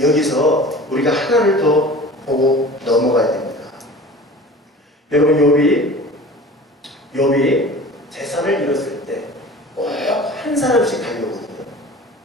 여기서 우리가 하나를 더 보고 넘어가야 됩니다. 여러분 욥이 욥이 재산을 잃었을 때 꼭 한 사람씩 달려오거든요.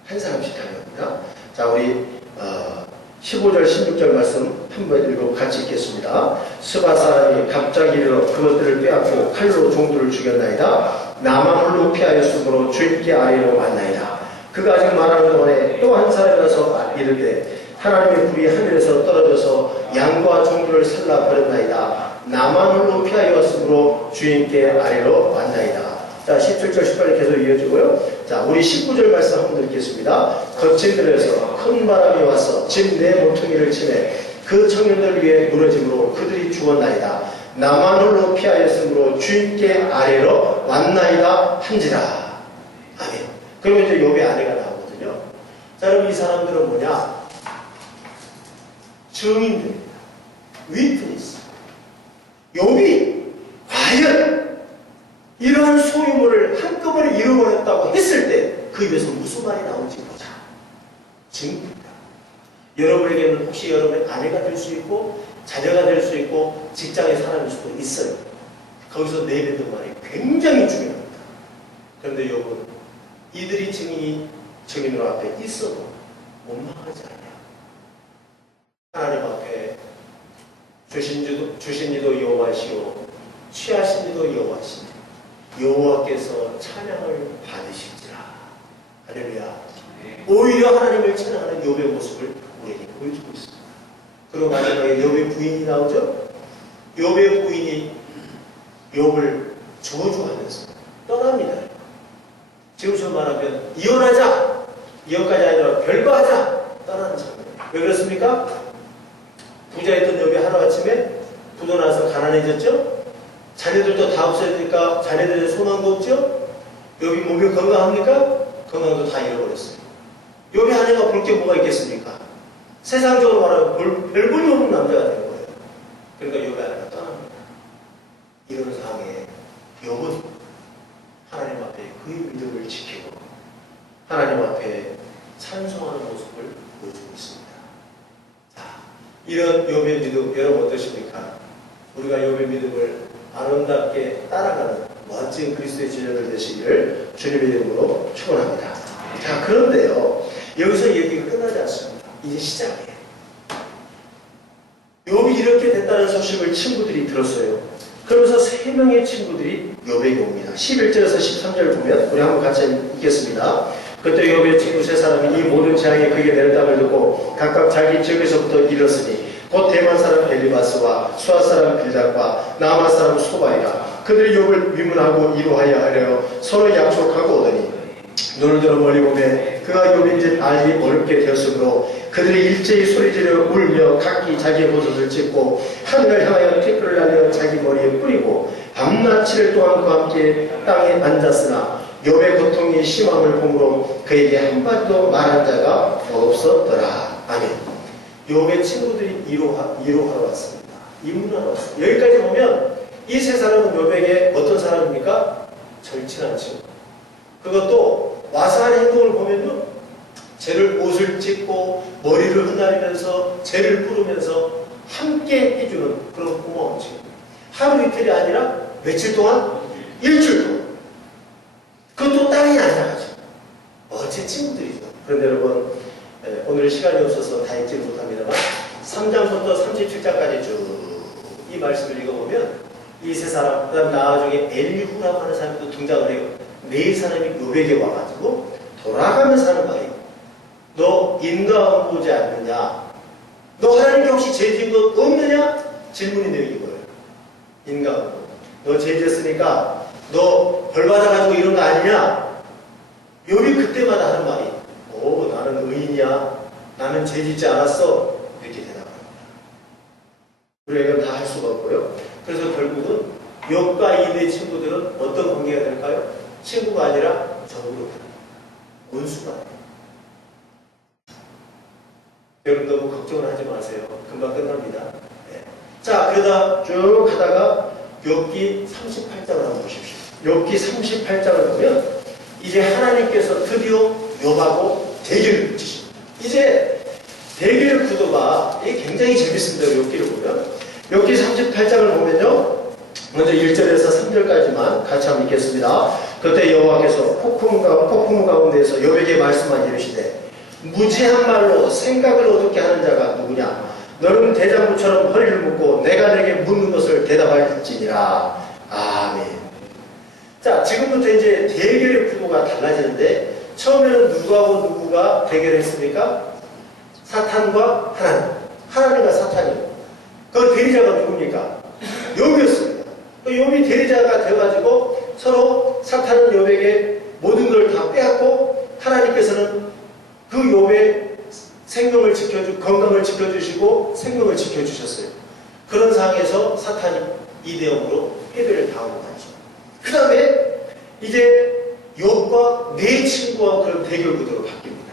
한 사람씩 달려옵니다. 자 우리 어, 15절 16절 말씀 한번 읽고 같이 읽겠습니다. 스바 사람이 갑자기 일어 그것들을 빼앗고 칼로 종들을 죽였나이다. 나만 홀로 피하였으므로 주인께 아래로 왔나이다. 그가 아직 말하는 동안에 또 한 사람이 와서 이르되 하나님의 불이 하늘에서 떨어져서 양과 종들을 살라 버렸나이다. 나만 홀로 피하였으므로 주인께 아래로 왔나이다. 자, 17절, 18절 계속 이어지고요. 자, 우리 19절 말씀 한번 읽겠습니다. 거친 들에서 큰 바람이 와서 집내 모퉁이를 치매 그 청년들 위에 무너짐으로 그들이 죽었나이다. 나만 홀로 피하였으므로 주인께 아래로 왔나이다 한지라. 아멘. 그러면 이제 욥의 아내가 나오거든요. 자, 여러분 이 사람들은 뭐냐? 증인들입니다. 위트니스. 욥이 과연 이러한 소유물을 한꺼번에 잃어버렸다고 했을 때 그 입에서 무슨 말이 나올지 보자. 증거입니다. 여러분에게는 혹시 여러분의 아내가 될 수 있고 자녀가 될 수 있고 직장의 사람일 수도 있어요. 거기서 내뱉는 말이 굉장히 중요합니다. 그런데 여러분 이들이 증인이 증인으로 앞에 있어도 원망하지 않아요. 하나님 앞에 주신 이도 주신 이도 여호와시오 취하신 이도 여호와시니 여호와께서 찬양을 받으실지라 할렐루야 오히려 하나님을 찬양하는 욥의 모습을 우리에게 보여주고 있습니다. 그리고 마지막에 욥의 부인이 나오죠. 욥의 부인이 욥을 저주하면서 떠납니다. 지금처럼 말하면 이혼하자 이혼까지 아니라 별거하자 떠나는 장면. 왜 그렇습니까? 부자였던 욥이 하루아침에 부도 나서 가난해졌죠? 자녀들도 다 없어지니까 자녀들의 소망도 없죠? 욥이 몸이 건강합니까? 건강도 다 잃어버렸어요. 욥이 아내가 볼 게 뭐가 있겠습니까? 세상적으로 말하면 별, 별 볼이 없는 남자가 된 거예요. 그러니까 욥이 아내가 떠납니다. 이런 상황에 욥은 하나님 앞에 그의 믿음을 지키고 하나님 앞에 찬송하는 모습을 보여주고 있습니다. 자, 이런 욥의 믿음 여러분 어떠십니까? 우리가 욥의 믿음을 아름답게 따라가는 멋진 그리스도의 제자들 되시기를 주님의 이름으로 축원합니다. 자, 그런데요. 여기서 얘기가 끝나지 않습니다. 이제 시작이에요. 욥이 이렇게 됐다는 소식을 친구들이 들었어요. 그러면서 세 명의 친구들이 욥에게 옵니다. 11절에서 13절 보면 우리 한번 같이 읽겠습니다. 그때 욥의 친구 세 사람이 이 모든 재앙이 그에게 내렸다을 듣고 각각 자기 지역에서부터 일었으니 곧 대만 사람 벨리바스와 수아 사람 빌작과 나마 사람 소바이라 그들이 욥을 위문하고 이루하여 하려 서로 약속하고 오더니 눈을 들어 멀리 보매 그가 욥인지 알기 어렵게 되었으므로 그들이 일제히 소리지르 울며 각기 자기의 보석을 찢고 하늘을 향하여 티끌을 날려 자기 머리에 뿌리고 밤낮 7일 동안 그와 함께 땅에 앉았으나 욥의 고통이 심함을 보므로 그에게 한마디도 말한 자가 없었더라. 아멘. 욥의 친구들이 이로하, 이로하러 왔습니다. 입문하러 왔습니다. 여기까지 보면 이 세 사람은 욥에게 어떤 사람입니까? 절친한 친구. 그것도 와서 하는 행동을 보면요. 쟤를 옷을 찢고 머리를 흩날리면서 쟤를 부르면서 함께 해주는 그런 고마운 친구. 하루 이틀이 아니라 며칠 동안? 일주일 동안. 그것도 땅에 앉아가지고. 어, 제 친구들이죠. 그런데 여러분, 예, 오늘 시간이 없어서 다 읽지 못합니다만 3장부터 37장까지 쭉 이 말씀을 읽어보면 이 세 사람, 그 다음 나중에 엘리후라고 하는 사람도 등장을 해요. 네 사람이 묘백에 와가지고 돌아가면서 하는 말이에요. 너 인가함 보지 않느냐? 너 하나님께 혹시 죄 지은 것 없느냐? 질문이 내린 거예요. 인가함. 너죄 지었으니까 너 벌 받아가지고 이런 거 아니냐? 요리 그때마다 하는 말이 오 나는 의인이야. 나는 죄 짓지 않았어. 우리가 다 할 수가 없고요. 그래서 결국은 욥과 이네 친구들은 어떤 관계가 될까요? 친구가 아니라 적으로 돼요. 여러분 너무 걱정을 하지 마세요. 금방 끝납니다. 네. 자, 그러다 쭉 하다가 욥기 38장을 한번 보십시오. 욥기 38장을 보면 이제 하나님께서 드디어 욥하고 대결을 붙이십니다. 이제 대결 구도가 굉장히 재밌습니다. 보면 여기 38장을 보면요. 먼저 1절에서 3절까지만 같이 한번 읽겠습니다. 그때 여호와께서 폭풍, 가- 폭풍 가운데서 여백에 말씀한 이르시되 무지한 말로 생각을 어둡게 하는 자가 누구냐? 너는 대장부처럼 허리를 묶고 내가 내게 묻는 것을 대답할지니라. 아멘. 자, 지금부터 이제 대결의 구도가 달라지는데 처음에는 누구하고 누구가 대결했습니까? 사탄과 하나님. 하나님과 사탄이요. 그 대리자가 누굽니까? 욥이었습니다. 그 욥이 대리자가 돼가지고 서로 사탄은 욥에게 모든 걸 다 빼앗고 하나님께서는 그 욥의 생명을 지켜주, 건강을 지켜주시고 생명을 지켜주셨어요. 그런 상황에서 사탄이 2대0으로 패배를 당하고 말죠. 그 다음에 이제 욥과 네 친구와 그런 대결 구도로 바뀝니다.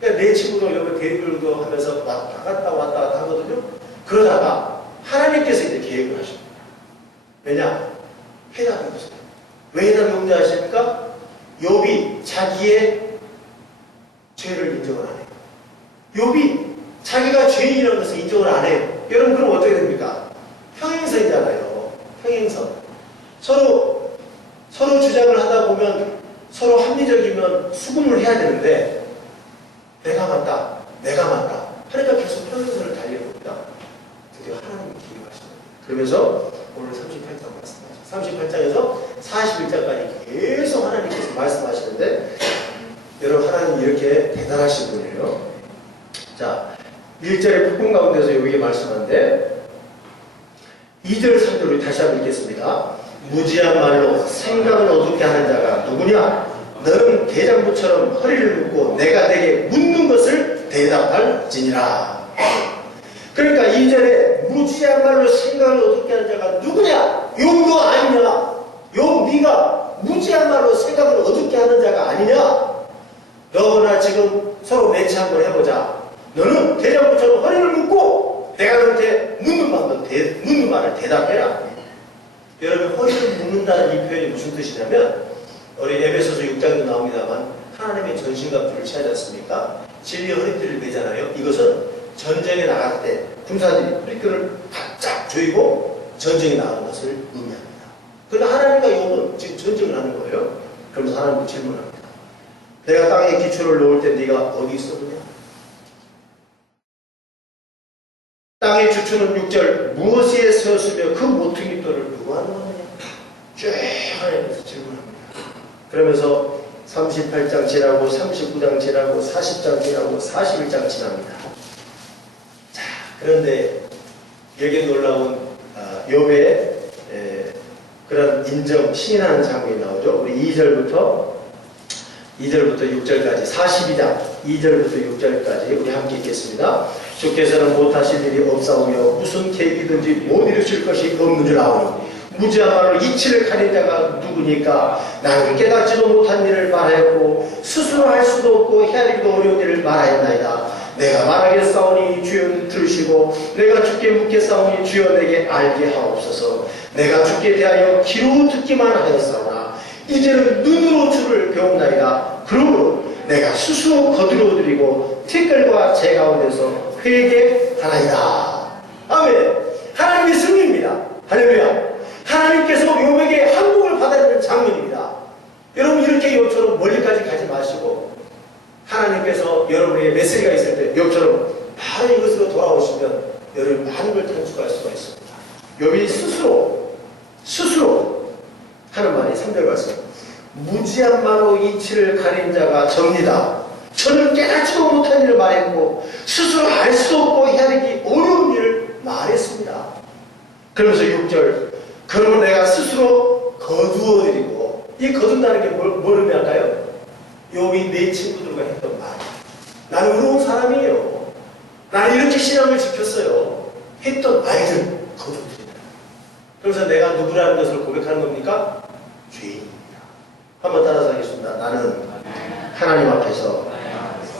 그러니까 네 친구도 욥의 대결 구도 하면서 왔다 갔다 왔다 갔다 하거든요. 그러다가 하나님께서 이제 계획을 하십니다. 왜냐? 해답이 없어요. 왜 해답이 없냐 하십니까? 욥이 자기의 죄를 인정을 안 해요. 욥이 자기가 죄인이라는 것을 인정을 안 해요. 여러분 그럼 어떻게 됩니까? 평행선이잖아요. 평행선. 서로 서로 주장을 하다 보면 서로 합리적이면 수긍을 해야 되는데 내가 맞다, 내가 맞다. 하니까 계속 평행선을 달려봅니다. 드디어 하나님이 기록하십니다. 그러면서 오늘 38장 말씀하죠. 38장에서 41장까지 계속 하나님께서 말씀하시는데 여러분 하나님 이렇게 대단하신 분이에요. 자, 1절의 폭풍 가운데서 여기 말씀하는데 2절 3절을 다시 한번 읽겠습니다. 무지한 말로 생각을 어둡게 하는 자가 누구냐? 너는 대장부처럼 허리를 묶고 내가 내게 묻는 것을 대답할 지니라. 그러니까 2절에 무지한 말로 생각을 어둡게 하는 자가 누구냐? 용도 아니냐? 용 네가 무지한 말로 생각을 어둡게 하는 자가 아니냐? 너나 지금 서로 매치 한번 해보자. 너는 대장부처럼 허리를 묶고 내가 너한테 묻는 말을, 대, 묻는 말을 대답해라. 여러분 허리를 묶는다는 이 표현이 무슨 뜻이냐면 우리 에베소서 6장도 나옵니다만 하나님의 전신갑주를 취하지 않습니까? 진리의 허리띠를 매잖아요. 이것은 전쟁에 나갈 때 군사들이 허리끈을 바짝 조이고 전쟁에 나가는 것을 의미합니다. 그러나 하나님과 욥은 지금 전쟁을 하는 거예요. 그러면서 하나님께 질문합니다. 내가 땅에 기초를 놓을 때 네가 어디 있었느냐? 땅의 주초는 6절 무엇에 서었으며 그 모퉁이 돌을 누가 놓았느냐? 쭉 하나님께서 질문합니다. 그러면서 38장 지나고 39장 지나고 40장 지나고 41장 지납니다. 자, 그런데 여기에 놀라운 아, 욥의 에, 그런 인정, 시인하는 장면이 나오죠. 우리 2절부터 2절부터 6절까지 42장 2절부터 6절까지 우리 함께 읽겠습니다. 주께서는 못하실 일이 없사오며 무슨 계기든지 못 이루실 것이 없는 줄 아오니 무지한 말로 이치를 가린 자가 누구니까 나는 깨닫지도 못한 일을 말하였고 스스로 할 수도 없고 헤아리기도 어려운 일을 말하였나이다. 내가 말하겠사오니 주여 들으시고 내가 주께 묻겠사오니 주여 내게 알게 하옵소서 내가 주께 대하여 귀로 듣기만 하였사오나 이제는 눈으로 주를 배웠나이다. 그러므로 내가 스스로 거두어 드리고 티끌과 제 가운데서 회개하나이다. 아멘. 하나님의 승리입니다. 할렐루야. 하나님께서 욥에게 항복을 받아들이는 장면입니다. 여러분 이렇게 욥처럼 멀리까지 가지 마시고 하나님께서 여러분에게 메시지가 있을 때 욥처럼 바로 이것으로 돌아오시면 여러분 많은 걸 탄축할 수가 있습니다. 욥이 스스로 스스로 하는 말이 3절 말씀. 무지한 말로 이치를 가린 자가 접니다. 저는 깨닫지도 못한 일을 말했고 스스로 알 수 없고 헤아리기 어려운 일을 말했습니다. 그러면서 6절 그러면 내가 스스로 거두어드리고 이 거둔다는 게 뭘, 뭘 의미할까요? 욥이 내 친구 들과 했던 말 나는 의로운 사람이에요. 나는 이렇게 신앙을 지켰어요. 했던 말들 거두어드린다. 그래서 내가 누구라는 것을 고백하는 겁니까? 죄인입니다. 한번 따라서 하겠습니다. 나는 하나님 앞에서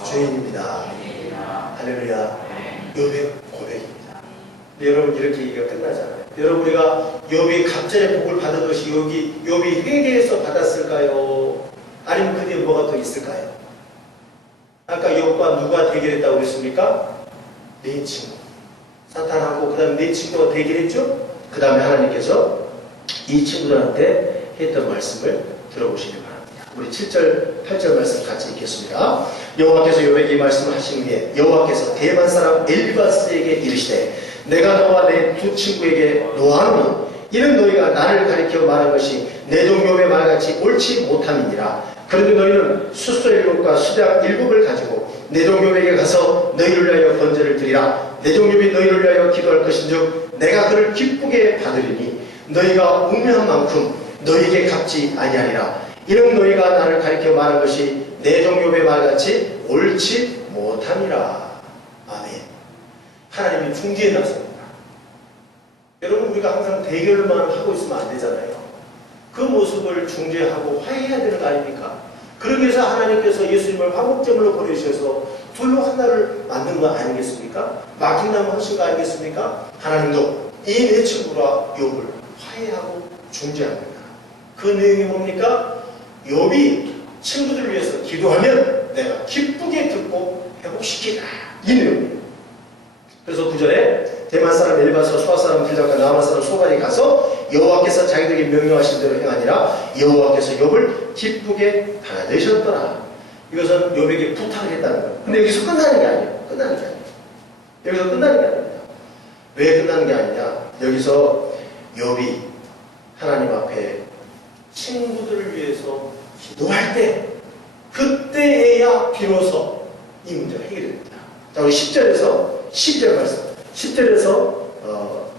죄인입니다. 할렐루야. 욥의 고백입니다. 여러분 이렇게 얘기가 끝나잖아요. 여러분 우리가 욥이 갑절의 복을 받았듯이 욥이 욥이 회개해서 받았을까요? 아니면 그 뒤에 뭐가 또 있을까요? 아까 욥과 누가 대결했다고 그랬습니까? 네 친구. 사탄하고 그 다음에 네 친구가 되긴 했죠? 그 다음에 하나님께서 이 친구들한테 했던 말씀을 들어보시기 바랍니다. 우리 7절, 8절 말씀 같이 읽겠습니다. 여호와께서 요백이 말씀을 하신 후에 여호와께서 대만 사람 엘리바스에게 이르시되 내가 너와 내 두 친구에게 노하노니 이는 너희가 나를 가리켜 말한 것이 내 동료의 말같이 옳지 못함이니라. 그런데 너희는 수소 일곱과 수장 일곱을 가지고 내 동료에게 가서 너희를 위하여 번제를 드리라. 내 동료이 너희를 위하여 기도할 것인즉 내가 그를 기쁘게 받으리니 너희가 우매한 만큼 너희에게 갚지 아니하리라. 이는 너희가 나를 가리켜 말한 것이 내 동료의 말같이 옳지 못함이라. 아멘. 하나님이 중지해 놨습니다. 여러분 우리가 항상 대결만 하고 있으면 안 되잖아요. 그 모습을 중재하고 화해해야 되는 거 아닙니까? 그러기 위해서 하나님께서 예수님을 화목제물로 보내주셔서 둘로 하나를 만든 거 아니겠습니까? 막힌 나무 하신 거 아니겠습니까? 하나님도 이 내 친구와 욥을 화해하고 중재합니다. 그 내용이 뭡니까? 욥이 친구들을 위해서 기도하면 내가 기쁘게 듣고 회복시키라. 이 내용이에요. 그래서 구절에 대만 사람 엘바서 소아 사람 빌자가 나만 사람 소갈이 가서 여호와께서 자기들에게 명령하신 대로 행하니라 여호와께서 욥을 기쁘게 받으셨더라. 이것은 욥에게 부탁을 했다는 거예요. 근데 여기서 끝나는 게 아니에요. 끝나는 게 아니에요. 여기서 끝나는 게 아닙니다. 왜 끝나는 게 아니냐? 여기서 욥이 하나님 앞에 친구들을 위해서 기도할 때 그때에야 비로소 이 문제가 해결됩니다. 자, 우리 10절에서 12절 말씀, 10절에서 어,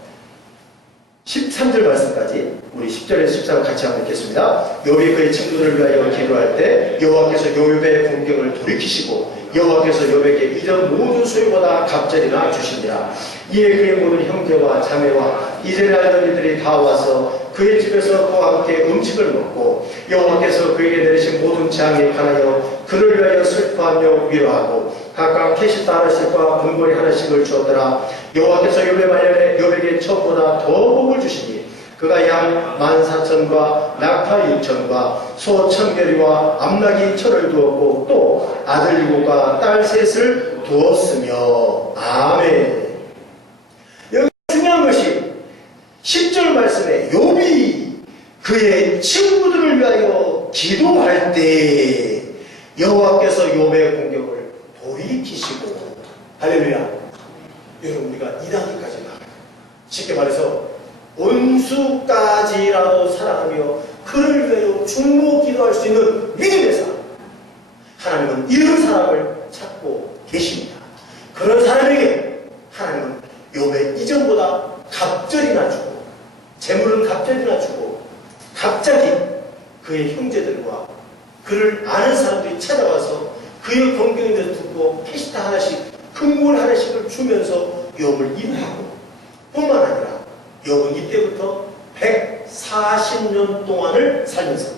13절 말씀까지 우리 10절에서 14절 같이 한번 읽겠습니다. 욥이 그의 친구들을 위하여 기도할 때 여호와께서 욥의 공격을 돌이키시고 여호와께서 욥에게 이전 모든 소유보다 갑절이나 주시니라. 이에 그의 모든 형제와 자매와 알던 이들이 다 와서 그의 집에서 그와 함께 음식을 먹고 여호와께서 그에게 내리신 모든 재앙에 관하여 그를 위하여 슬퍼하며 위로하고 각각 캐시타 하나씩과 분고리 하나씩을 주었더라. 여호와께서 욥의 말년에 욥에게 처음보다 더 복을 주시니 그가 양 만사천과 낙타 육천과 소 천개리와 암나기 천을 두었고 또 아들 일곱과 딸 셋을 두었으며. 아멘 여기 중요한 것이 10절 말씀에 욥이 그의 친구들을 위하여 기도할 때 여호와께서 욥의 공격을 돌이키시고 할렐루야. 여러분 우리가 이 단계까지 나가요. 쉽게 말해서 온수까지라도 사랑하며 그를 위하여 중보 기도할 수 있는 믿음의 사람. 하나님은 이런 사람을 찾고 계십니다. 그런 사람에게 하나님은 욥의 이전보다 갑절이나 주고 재물은 갑절이나 주고 갑자기 그의 형제들과 그를 아는 사람들이 찾아와서 그의 공경에 대해서 듣고 캐시타 금골 하나씩을 주면서 욥을 인하고 뿐만 아니라 욥은 이때부터 140년 동안을 살면서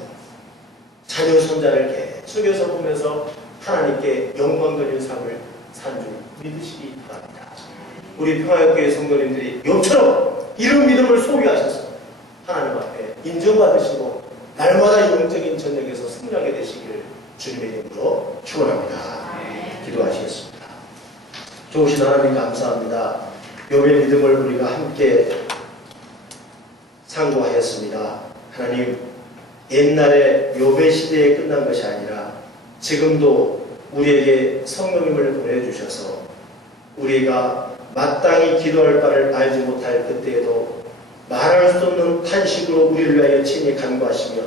자녀 손자를 계속해서 보면서 하나님께 영광 돌리는 삶을 산 줄 믿으시기 바랍니다. 우리 평화교회 성도님들이 욥처럼 이런 믿음을 소유하셔서 하나님 앞에 인정받으시고 날마다 영적인 전역에서 승리하게 되시기를 주님의 이름으로 축원합니다. 좋으신 하나님 감사합니다. 욥의 믿음을 우리가 함께 상고하였습니다. 하나님 옛날에 욥의 시대에 끝난 것이 아니라 지금도 우리에게 성령님을 보내주셔서 우리가 마땅히 기도할 바를 알지 못할 그때에도 말할 수 없는 탄식으로 우리를 위하여 친히 간구하시며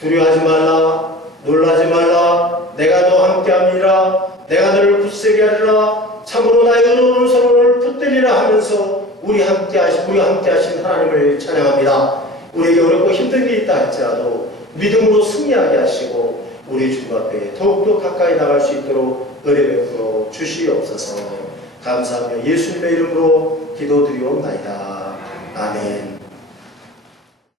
두려워하지 말라 놀라지 말라 내가 너와 함께함이라 내가 너를 굳세게 하리라 참으로 나의 서로를 붙들리라 하면서 우리 함께 하신 우리와 함께 하신 하나님을 찬양합니다. 우리에게 어렵고 힘든 일이 있다 할지라도 믿음으로 승리하게 하시고 우리 주님 앞에 더욱더 가까이 나갈 수 있도록 은혜 베풀어 주시옵소서. 감사하며 예수님의 이름으로 기도드리옵나이다. 아멘.